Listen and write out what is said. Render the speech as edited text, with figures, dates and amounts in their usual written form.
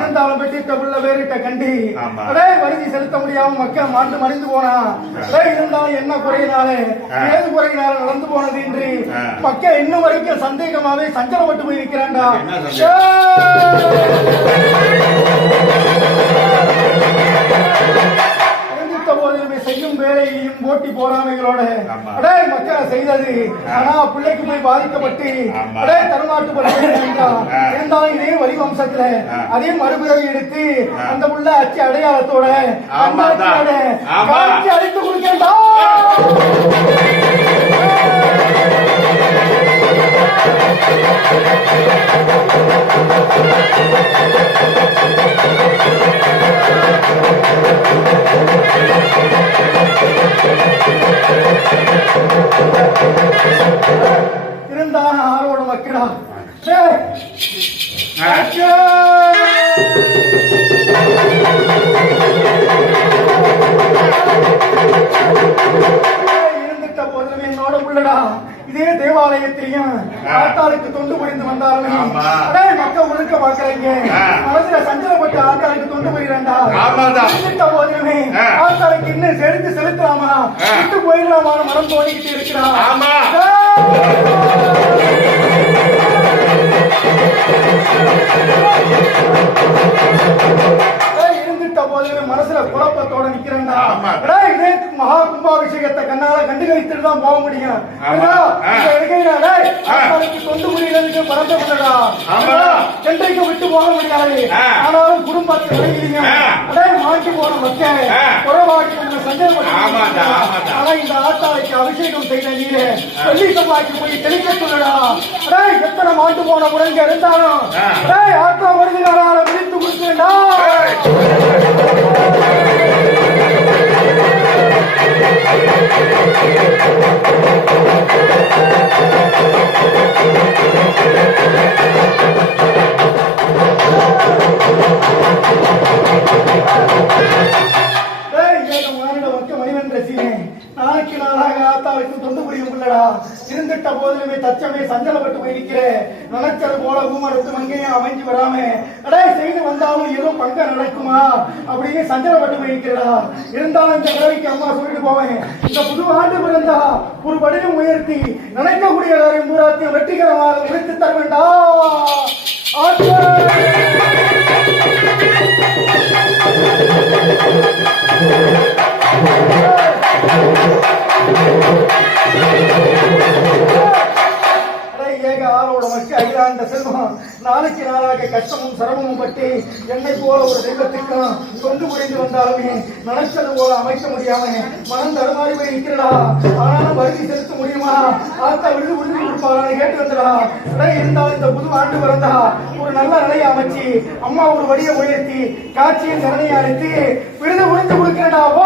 இருந்தாலும் பெட்டிட்ட வேறிட்ட கண்டி வருதி செலுத்த முடியாம மக்கள் மாண்டு மடிந்து போனா இருந்தாலும் என்ன குறையினாலே ஏது குறையினால நடந்து போனது என்று மக்கள் இன்னும் வரைக்கும் சந்தேகமாவே சஞ்சலப்பட்டு போயிருக்கிறான்டா. செய்யும் வேலையையும் போட்டி போராமைகளோட மக்களை செய்தது. ஆனா பிள்ளைக்கு போய் பாதிக்கப்பட்டு தருமாட்டுப்பட்டு இருந்தாலும் இதே வரிவம்சத்துல அதே மறுபிறவி எடுத்து அந்த புள்ள அச்சு அடையாளத்தோட காட்சி அளித்து கொடுக்கிறா. இருந்தான ஆரோட மக்களா இருந்துட்ட போதும் என்னோட உள்ளடா இதே தேவாலயத்திலையும் ஆத்தாளுக்கு தொண்டு புரிந்து வந்தாலுமே மக்கள் முழுக்க பாக்குறீங்க மனசுல சஞ்சலப்பட்டு ஆத்தாளுக்கு தொண்டு புரியாண்டா போதுமே ஆத்தாளுக்கு இன்னும் செலுத்து செலுத்தலாமா விட்டு போயிடலாமான மனம் தோணிக்கிட்டு இருக்கிறான். இருந்துட்ட போதுமே மனசுல குழப்பத்தோட நிக்கிறேன்டா. இதே மகா கும்பாபிஷேகத்தை கண்ணால கண்டு கழித்துட்டு தான் போக முடியும். தொண்டு புரியறதுக்கு பறந்தா சென்றைக்கு விட்டு போக முடியாது. ஆனாலும் குடும்பத்தை மாட்டி போன மக்கள் குறைவாடி சந்தேகப்பட்டு ஆனா இந்த ஆத்தாளைக்கு அபிஷேகம் செய்த நீரே வெள்ளி சபாய்க்கு போய் தெளிக்க சொல்லடா. எத்தனை மாட்டு போன முறைங்க இருந்தாலும் ஆத்தா வருகிறாரால விழித்து கொடுத்துடா. நாளைக்கு நாளாக ஆத்தாளுக்கு தொண்டு புரியும் உள்ளடா. இருந்துட்ட போதிலுமே தச்சமே சஞ்சலப்பட்டு போயிருக்கிறேன். நினைச்சது போல பூமரத்து மங்கையும் அமைஞ்சு வராம செய்து வந்தாலும் ஏதோ பங்க நடக்குமா அப்படின்னு சஞ்சலப்பட்டு போயிருக்கிறடா. இருந்தாலும் இந்த கிழவிக்கு அம்மா சொல்லிட்டு போவேன், இந்த புது ஆண்டு பிறந்தா ஒரு படியும் உயர்த்தி நினைக்கக்கூடிய எல்லாரையும் பூராத்தையும் வெற்றிகரமாக முடித்து தர வேண்டா. நாளைக்கு நாளாக கஷ்டமும் சிரமமும் பட்டு என்னை போல ஒரு தெய்வத்துக்கும் தொண்டு புரிந்து வந்தாலுமே நினைச்சது போல அமைக்க முடியாம மனம் தடுமாறி போய் நிற்கிறடா. ஆனாலும் வருகை செலுத்த முடியுமா ஆத்தா விருது உறுதி கொடுப்பாரு கேட்டு வந்துடா. இருந்தாலும் இந்த புது ஆண்டு பிறந்தா ஒரு நல்ல நிலையை அமைச்சு அம்மா ஒரு வழியை உயர்த்தி காட்சியின் நிலையை அழைத்து விருது உறுதி கொடுக்கிறடா. ஓ